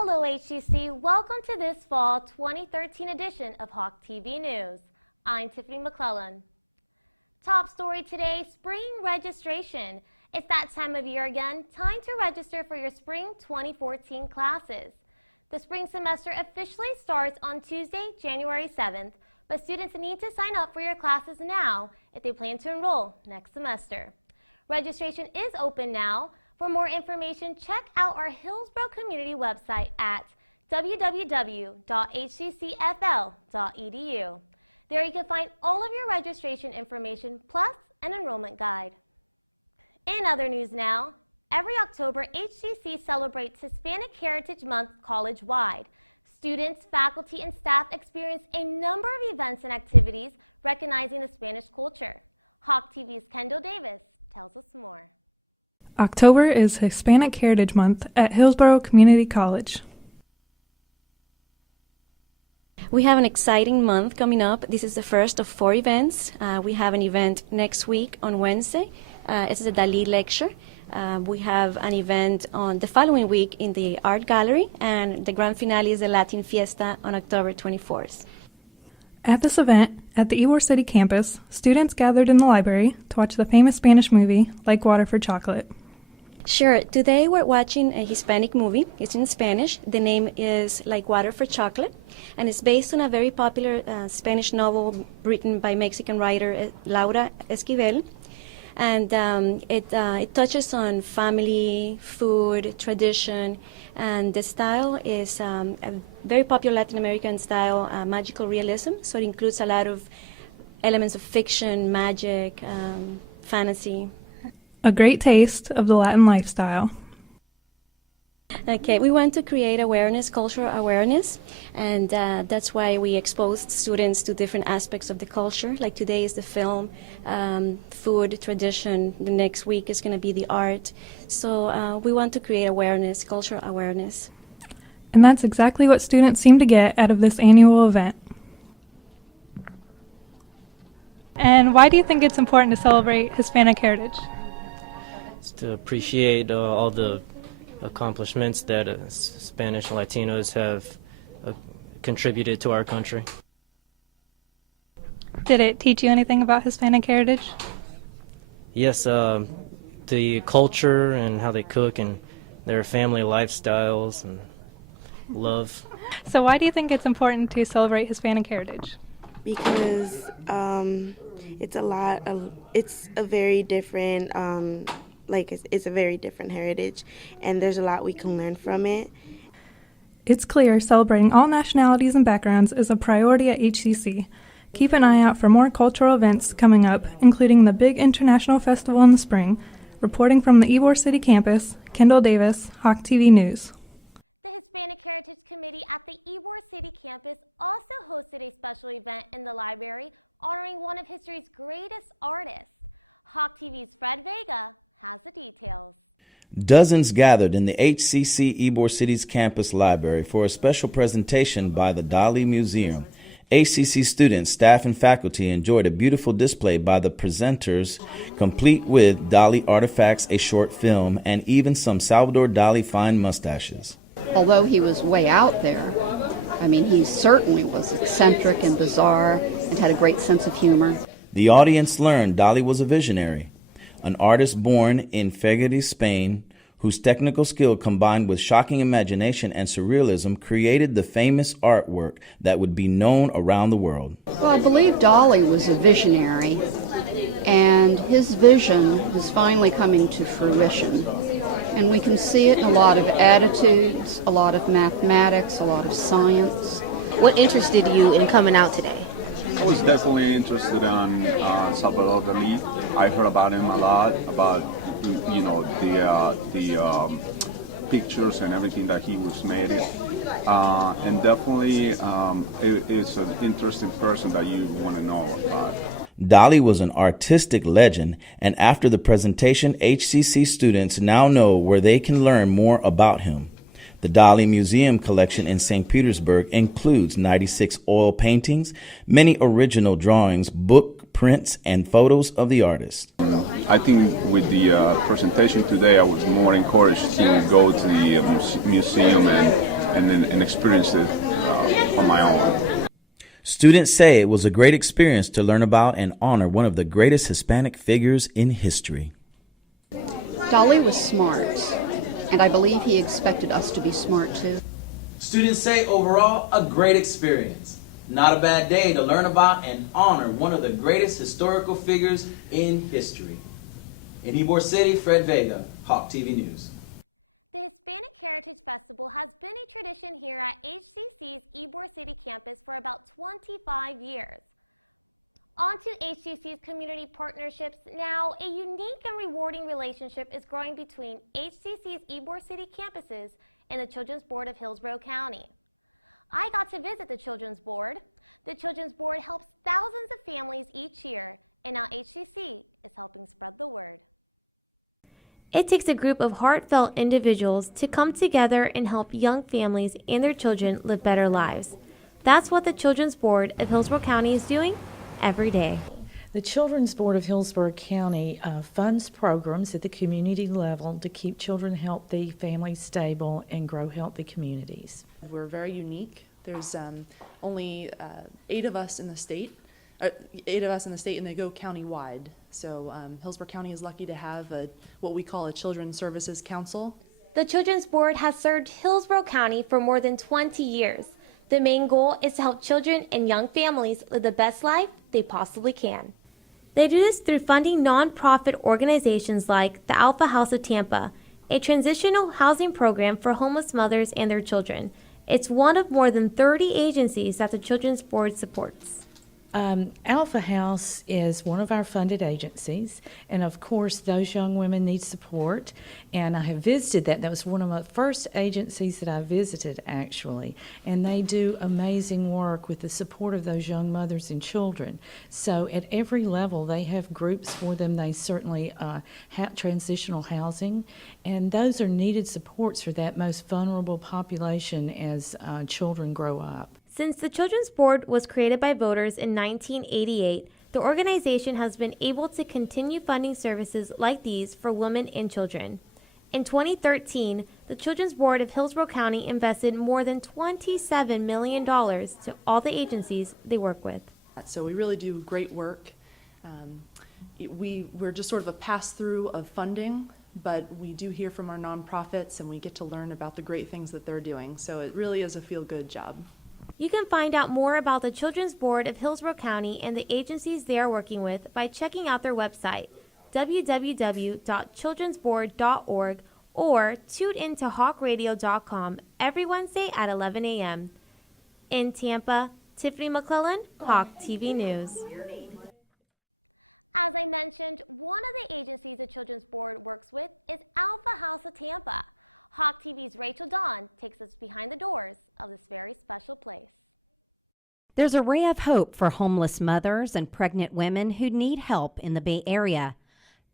Hello HCC, welcome to this fall 2013 edition of Hawk TV News. I'm Tiffany McClelland. Top story today, spring registration. It's that time of year again, time to register for your spring 2014 classes. The spring semester officially starts on Tuesday, January 7th, but students need to sign up for your classes now if they plan to enroll next semester. Registration is open now. For more information, check out our Hillsborough community website at www.hccfl.edu. There you can find all of your registration information plus an enrollment guide. In other news now, every October, HCC celebrates Hispanic Heritage Month college-wide. Students, faculty, and staff experience a number of events and activities recognizing the Spanish culture. Hawk TV's Kendall Davis tells us more. October is Hispanic Heritage Month at Hillsborough Community College. We have an exciting month coming up. This is the first of 4 events. We have an event next week on Wednesday. It's the Dali lecture. We have an event on the following week in the art gallery, and the grand finale is the Latin Fiesta on October 24th. At this event, at the Ybor City campus, students gathered in the library to watch the famous Spanish movie, Like Water for Chocolate. Sure. Today we're watching a Hispanic movie. It's in Spanish. The name is Like Water for Chocolate, and it's based on a very popular Spanish novel written by Mexican writer Laura Esquivel. And it touches on family, food, tradition, and the style is a very popular Latin American style, magical realism, so it includes a lot of elements of fiction, magic, fantasy. A great taste of the Latin lifestyle. Okay, we want to create awareness, cultural awareness, and that's why we expose students to different aspects of the culture. Like today is the film, food, tradition. The next week is going to be the art. So we want to create awareness, cultural awareness. And that's exactly what students seem to get out of this annual event. And why do you think it's important to celebrate Hispanic heritage? To appreciate all the accomplishments that Spanish Latinos have contributed to our country. Did it teach you anything about Hispanic heritage? Yes, the culture and how they cook and their family lifestyles, love. So why do you think it's important to celebrate Hispanic heritage? Because it's a very different, it's a very different heritage, and there's a lot we can learn from it. It's clear celebrating all nationalities and backgrounds is a priority at HCC. Keep an eye out for more cultural events coming up, including the big international festival in the spring. Reporting from the Ybor City campus, Kendall Davis, Hawk TV News. The Hispanic Heritage Committee at the Ybor City campus also hosted a special event in the library honoring one of history's greatest artists. Hawk TV's Fred Vega has the details. Dozens gathered in the HCC Ybor City's campus library for a special presentation by the Dali Museum. HCC students, staff, and faculty enjoyed a beautiful display by the presenters, complete with Dali artifacts, a short film, and even some Salvador Dali fine mustaches. Although he was way out there, I mean, he certainly was eccentric and bizarre, had a great sense of humor. The audience learned Dali was a visionary, an artist born in Figueres, Spain, whose technical skill combined with shocking imagination and surrealism created the famous artwork that would be known around the world. Well, I believe Dali was a visionary, and his vision is finally coming to fruition. And we can see it in a lot of attitudes, a lot of mathematics, a lot of science. What interested you in coming out? I was definitely interested in Salvador Dali. I heard about him a lot, but the pictures and everything that he was made, and definitely it's an interesting person that you want to know about. Dali was an artistic legend, and after the presentation, HCC students now know where they can learn more about him. The Dali Museum collection in St. Petersburg includes 96 oil paintings, many original drawings, book prints, and photos of the artist. I think with the presentation today, I was more encouraged to go to the museum and experience it on my own. Students say it was a great experience to learn about and honor one of the greatest Hispanic figures in history. Dolly was smart, and I believe he expected us to be smart too. Students say overall a great experience. Not a bad day to learn about and honor one of the greatest historical figures in history. In Ybor City, Fred Vega, Hawk TV News. The Hispanic Heritage Festival has been a tradition here at HCC's Ybor City campus for about 25 years. On to HCC's community partnerships now. A unique and rewarding relationship is growing between HCC's Ybor City campuses and the Children's Board of Hillsborough County. I got to visit the Children's Board. The Children's Board helps thousands of families each year, and now HCC is helping spread the word. It takes a group of heartfelt individuals to come together and help young families and their children live better lives. That's what the Children's Board of Hillsborough County is doing every day. The Children's Board of Hillsborough County funds programs at the community level to keep children healthy, families stable, and grow healthy communities. We're very unique. There's only 8 of us in the state, and they go county-wide. So Hillsborough County is lucky to have what we call a Children's Services Council. The Children's Board has served Hillsborough County for more than 20 years. The main goal is to help children and young families live the best life they possibly can. They do this through funding nonprofit organizations like the Alpha House of Tampa, a transitional housing program for homeless mothers and their children. It's one of more than 30 agencies that the Children's Board supports. Alpha House is one of our funded agencies, and of course those young women need support, and I have visited that. That was one of the first agencies that I visited, actually, and they do amazing work with the support of those young mothers and children. So at every level they have groups for them. They certainly have transitional housing, and those are needed supports for that most vulnerable population as children grow up. Since the Children's Board was created by voters in 1988, the organization has been able to continue funding services like these for women and children. In 2013, the Children's Board of Hillsborough County invested more than $27 million to all the agencies they work with. So we really do great work. We're just sort of a pass-through of funding, but we do hear from our nonprofits and we get to learn about the great things that they're doing. So it really is a feel-good job. You can find out more about the Children's Board of Hillsborough County and the agencies they are working with by checking out their website, www.childrensboard.org, or tune in to hawkradio.com every Wednesday at 11 a.m. In Tampa, Tiffany McClelland, Hawk TV News. As I mentioned, one of the agencies the Children's Board works with is Alpha House of Tampa. Hawk TV's Rachel Dawn takes us behind the doors of this very special place. There's a ray of hope for homeless mothers and pregnant women who need help in the Bay Area.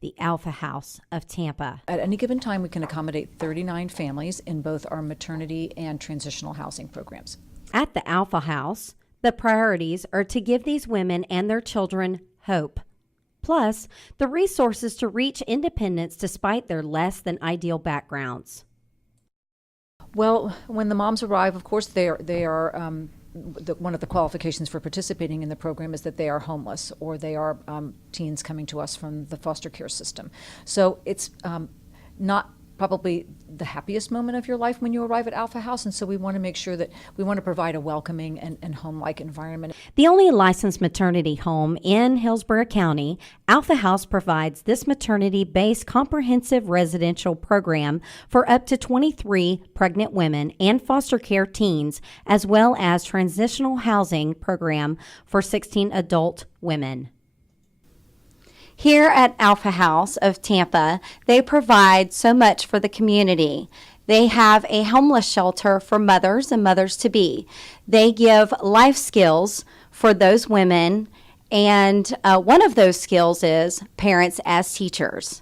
The Alpha House of Tampa. At any given time, we can accommodate 39 families in both our maternity and transitional housing programs. At the Alpha House, the priorities are to give these women and their children hope. Plus, the resources to reach independence despite their less than ideal backgrounds. Well, when the moms arrive, of course, they are one of the qualifications for participating in the program is that they are homeless or they are teens coming to us from the foster care system. So it's not probably the happiest moment of your life when you arrive at Alpha House, and so we want to make sure that we want to provide a welcoming and home-like environment. The only licensed maternity home in Hillsborough County, Alpha House provides this maternity-based comprehensive residential program for up to 23 pregnant women and foster care teens, as well as transitional housing program for 16 adult women. Here at Alpha House of Tampa, they provide so much for the community. They have a homeless shelter for mothers and mothers-to-be. They give life skills for those women, and one of those skills is parents as teachers.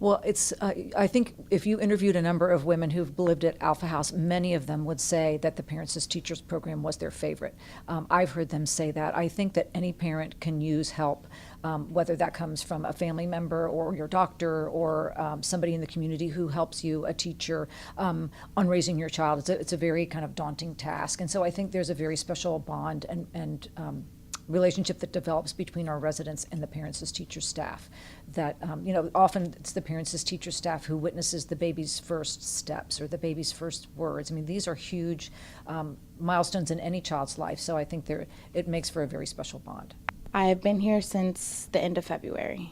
Well, I think if you interviewed a number of women who've lived at Alpha House, many of them would say that the Parents as Teachers program was their favorite. I've heard them say that. I think that any parent can use help, whether that comes from a family member or your doctor or somebody in the community who helps you, a teacher, on raising your child. It's a very kind of daunting task. And so I think there's a very special bond and relationship that develops between our residents and the Parents as Teachers staff. That, often it's the Parents as Teachers staff who witnesses the baby's first steps or the baby's first words. I mean, these are huge milestones in any child's life, so I think it makes for a very special bond. I have been here since the end of February.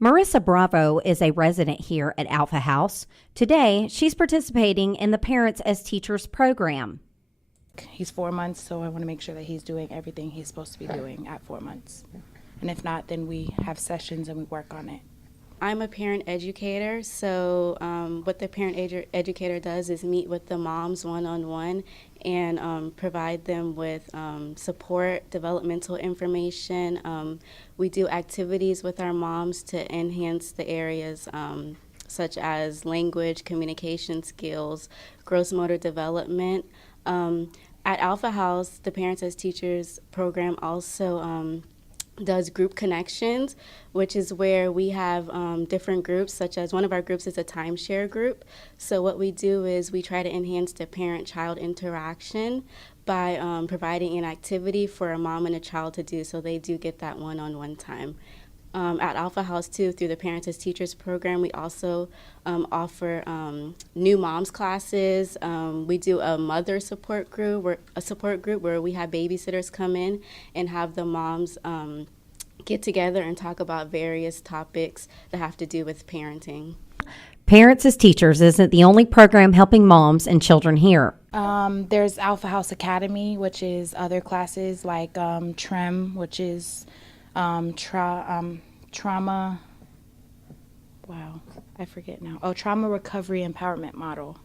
Marissa Bravo is a resident here at Alpha House. Today, she's participating in the Parents as Teachers program. He's 4 months, so I want to make sure that he's doing everything he's supposed to be doing at 4 months. And if not, then we have sessions and we work on it. I'm a parent educator, so what the parent educator does is meet with the moms one-on-one and provide them with support, developmental information. We do activities with our moms to enhance the areas such as language, communication skills, gross motor development. At Alpha House, the Parents as Teachers program also does group connections, which is where we have different groups, such as one of our groups is a timeshare group. So what we do is we try to enhance the parent-child interaction by providing an activity for a mom and a child to do, so they do get that one-on-one time. At Alpha House, too, through the Parents as Teachers program, we also offer new moms classes. We do a mother support group, where we have babysitters come in and have the moms get together and talk about various topics that have to do with parenting. Parents as Teachers isn't the only program helping moms and children here. There's Alpha House Academy, which is other classes like TREM, which is trauma, I forget now. Trauma Recovery Empowerment Model.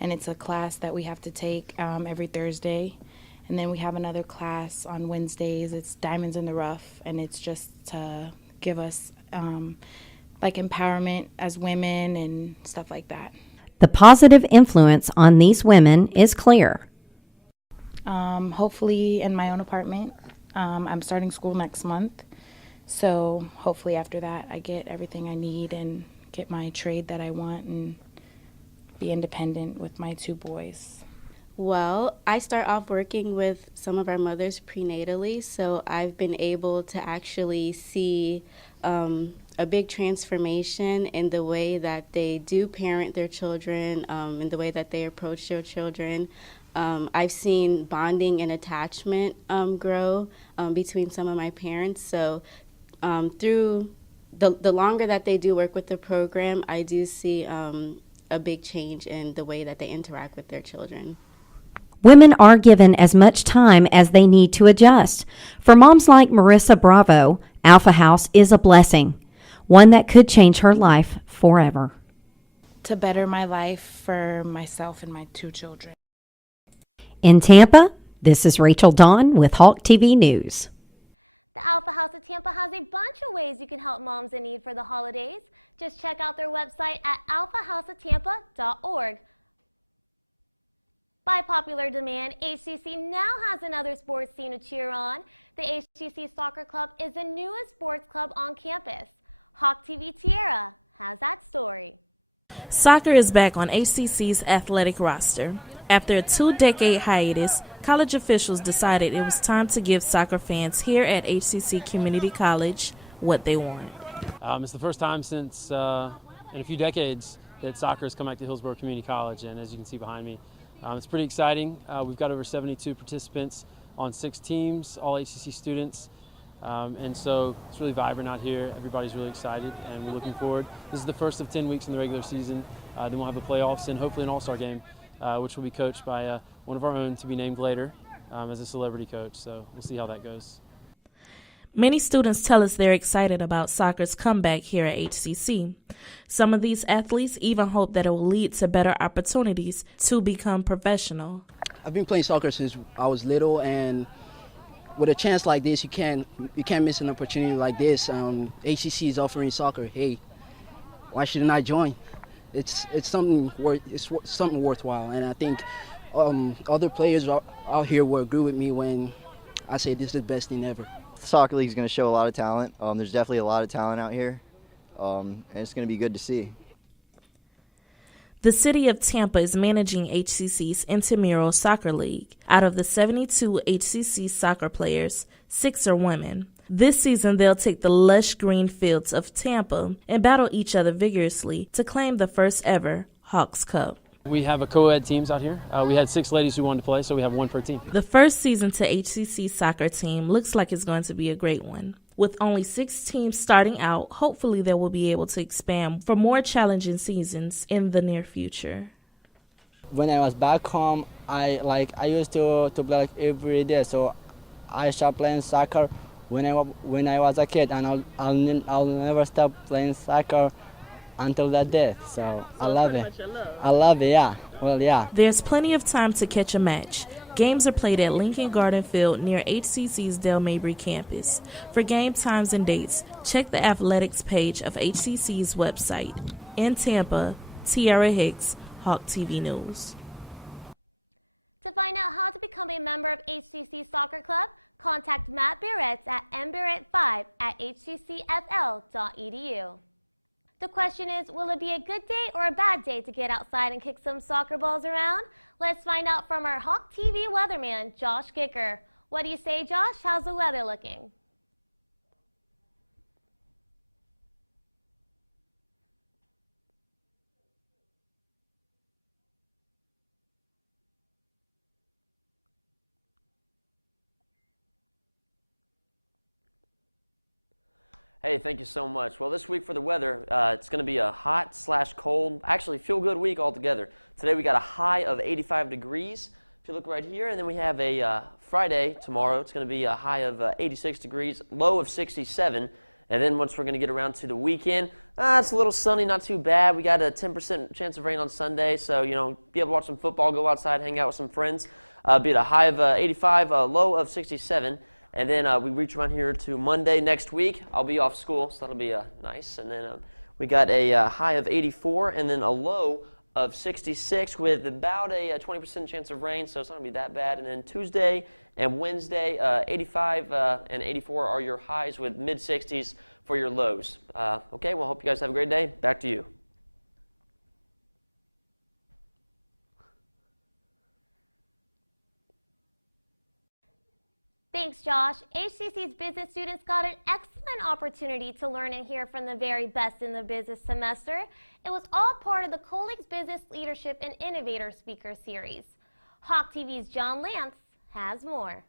And it's a class that we have to take every Thursday. And then we have another class on Wednesdays. It's Diamonds in the Rough, and it's just to give us empowerment as women and stuff like that. The positive influence on these women is clear. Hopefully in my own apartment. I'm starting school next month. So hopefully after that I get everything I need and get my trade that I want and be independent with my 2 boys. Well, I start off working with some of our mothers prenatally, so I've been able to actually see a big transformation in the way that they do parent their children, in the way that they approach their children. I've seen bonding and attachment grow between some of my parents. So through the longer that they do work with the program, I do see a big change in the way that they interact with their children. Women are given as much time as they need to adjust. For moms like Marissa Bravo, Alpha House is a blessing, one that could change her life forever. To better my life for myself and my 2 children. In Tampa, this is Rachel Dawn with Hawk TV News. The Alpha House of Tampa has a bunch of ways you can help moms in need for the holidays. Just check out their website at alphahouseoftampa.org. By popular demand, HCC now has another sports team to cheer on. The HCC Soccer Club is the newest sports club on campus. Hawk TV Tierra has that story. Soccer is back on HCC's athletic roster. After a 2-decade hiatus, college officials decided it was time to give soccer fans here at HCC Community College what they want. It's the first time since in a few decades that soccer has come back to Hillsborough Community College, and as you can see behind me, it's pretty exciting. We've got over 72 participants on 6 teams, all HCC students. And so it's really vibrant out here. Everybody's really excited, and we're looking forward. This is the first of 10 weeks in the regular season. Then we'll have the playoffs and hopefully an all-star game, which will be coached by one of our own to be named later as a celebrity coach. So we'll see how that goes. Many students tell us they're excited about soccer's comeback here at HCC. Some of these athletes even hope that it will lead to better opportunities to become professional. I've been playing soccer since I was little, and with a chance like this, you can't miss an opportunity like this. HCC is offering soccer. Hey, why shouldn't I join? It's something something worthwhile, and I think other players out here will agree with me when I say this is the best thing ever. The soccer league is going to show a lot of talent. There's definitely a lot of talent out here, and it's going to be good to see. The city of Tampa is managing HCC's intramural soccer league. Out of the 72 HCC soccer players, 6 are women. This season, they'll take the lush green fields of Tampa and battle each other vigorously to claim the first ever Hawks Cup. We have a co-ed teams out here. We had 6 ladies who wanted to play, so we have 1 per team. The first season to HCC soccer team looks like it's going to be a great one. With only 6 teams starting out, hopefully they will be able to expand for more challenging seasons in the near future. When I was back home, I used to play like every day, so I started playing soccer when I was a kid, and I'll never stop playing soccer until that day. So I love it. I love it, yeah. Well, yeah. There's plenty of time to catch a match. Games are played at Lincoln Garden Field near HCC's Del Mabry campus. For game times and dates, check the athletics page of HCC's website. In Tampa, Tiara Hicks, Hawk TV News. To find out how to become a member of HCC Soccer Club, contact Matt Barretts at mbarrett5@hccfl.edu. The question is, will it be a good day or a bad day to get outside and kick some soccer balls around? Let's find out from our Hawk TV weatherman, Josh Gicker. What do you say, Josh? How's the weather looking? Hey, thank you so much. Well, this week for the weather, it's going to be a hot/cold, actually feel-good week altogether. Today we got a high of 85 degrees, if you look right here, and then we have a Friday tomorrow. It's going to be a high of 86 degrees, low of 67, and then once we're going to get around to the weekend, it's a little sunny, not too bad. We got a 10% chance of rain on Sunday, so, you know, be able to watch some football, go outside, hang out with some friends. Be at a high of 85, low of 67. And then we reach around here to Monday next week. I'll be off school, so that'll be nice. And then we got a high of 84 and then a low of 66 with about a 20% chance of rain, so it's not going to be that bad. And then Tuesday and Wednesday, 85 and 84 are your highs with mid-60s for your lows. Okay, well, hope you guys have a great day. Back to you. Thanks, Josh. HCC's business students got an excellent opportunity to learn and hear from the very best in the business semester. It was all part of the Colleagues Business Leadership and Innovator Speaker Series. Hawk TV's John Lance has more.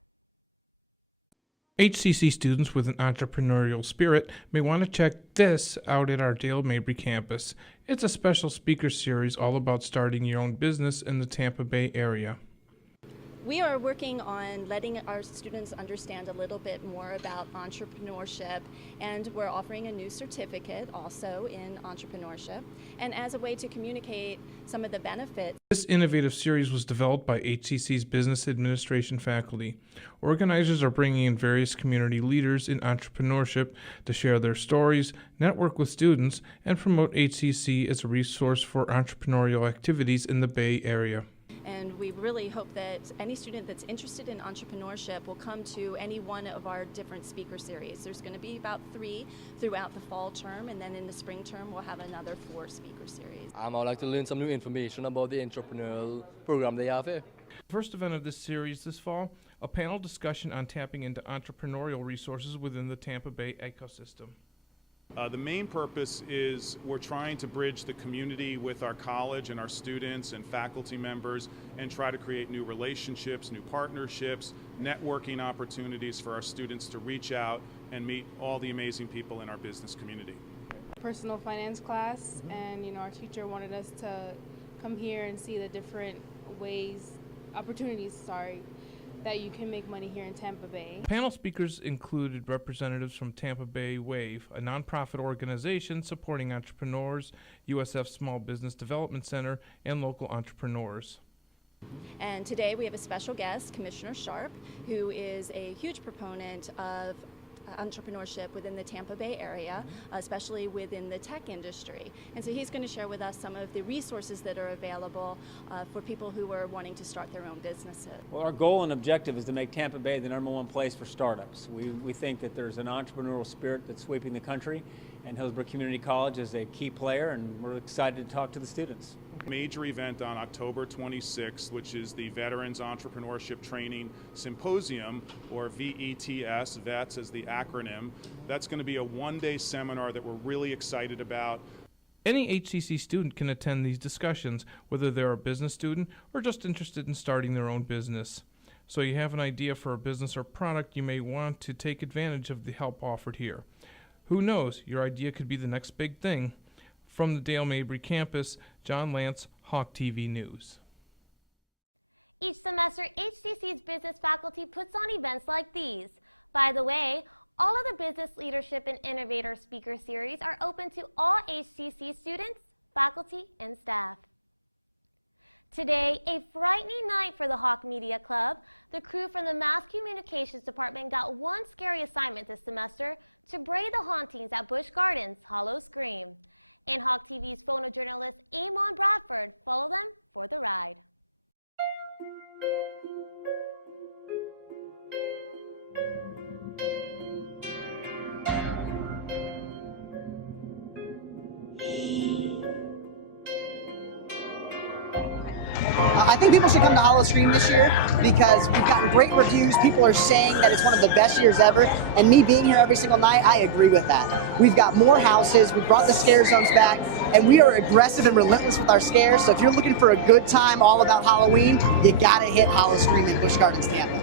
HCC students with an entrepreneurial spirit may want to check this out at our Del Mabry campus. It's a special speaker series all about starting your own business in the Tampa Bay area. We are working on letting our students understand a little bit more about entrepreneurship, and we're offering a new certificate also in entrepreneurship, and as a way to communicate some of the benefits. This innovative series was developed by HCC's Business Administration faculty. Organizers are bringing in various community leaders in entrepreneurship to share their stories, network with students, and promote HCC as a resource for entrepreneurial activities in the Bay Area. And we really hope that any student that's interested in entrepreneurship will come to any one of our different speaker series. There's going to be about 3 throughout the fall term, and then in the spring term we'll have another 4 speaker series. I'd like to learn some new information about the entrepreneurial program they have here. First event of this series this fall, a panel discussion on tapping into entrepreneurial resources within the Tampa Bay ecosystem. The main purpose is we're trying to bridge the community with our college and our students and faculty members and try to create new relationships, new partnerships, networking opportunities for our students to reach out and meet all the amazing people in our business community. Personal finance class, and our teacher wanted us to come here and see the different opportunities that you can make money here in Tampa Bay. Panel speakers included representatives from Tampa Bay WAVE, a nonprofit organization supporting entrepreneurs, USF Small Business Development Center, and local entrepreneurs. And today we have a special guest, Commissioner Sharp, who is a huge proponent of entrepreneurship within the Tampa Bay area, especially within the tech industry. And so he's going to share with us some of the resources that are available for people who are wanting to start their own businesses. Well, our goal and objective is to make Tampa Bay the #1 place for startups. We think that there's an entrepreneurial spirit that's sweeping the country, and Hillsborough Community College is a key player, and we're excited to talk to the students. Major event on October 26th, which is the Veterans Entrepreneurship Training Symposium, or VETS, VETS is the acronym. That's going to be a one-day seminar that we're really excited about. Any HCC student can attend these discussions, whether they're a business student or just interested in starting their own business. So you have an idea for a business or product, you may want to take advantage of the help offered here. Who knows, your idea could be the next big thing. From the Dale Mabry campus, John Lance, Hawk TV News. Each semester, HCC's business faculty puts on events like these. By the way, all of the Business Leadership and Innovator Speaker Series are open to all HCC students, faculty, and staff. Today, a frightening night for the Hawk Media Club. The crew from the Mass Communications Department got one scary assignment this semester: to brave the hauntings at Busch Gardens' Hollow Scream. And Hawk TV's photojournalist Amon Bradford followed them for the ride. I think people should come to Hollow Scream this year because we've got great reviews. People are saying that it's one of the best years ever. And me being here every single night, I agree with that. We've got more houses, we're going to stairs like that, and we are aggressive and relentless with our standards. So if you're looking for a good time all about Halloween, you gotta hit Hollow Scream and Busch Gardens Tampa.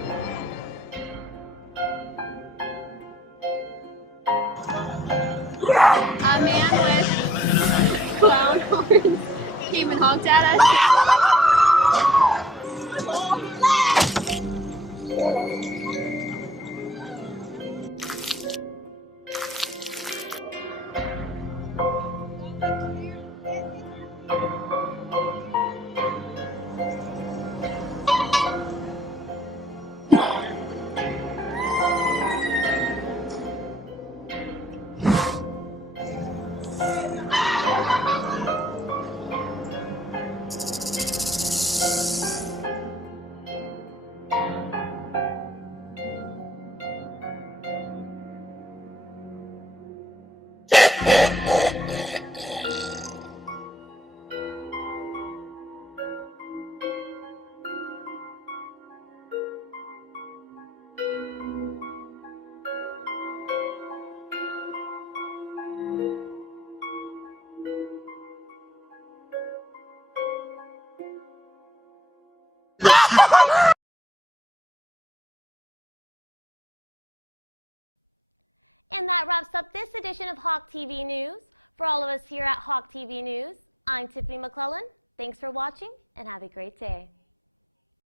And that wraps up this edition of Hawk TV News. For all of us here at Hawk TV News, I'm Tiffany McClelland. Thanks for watching and have a great day.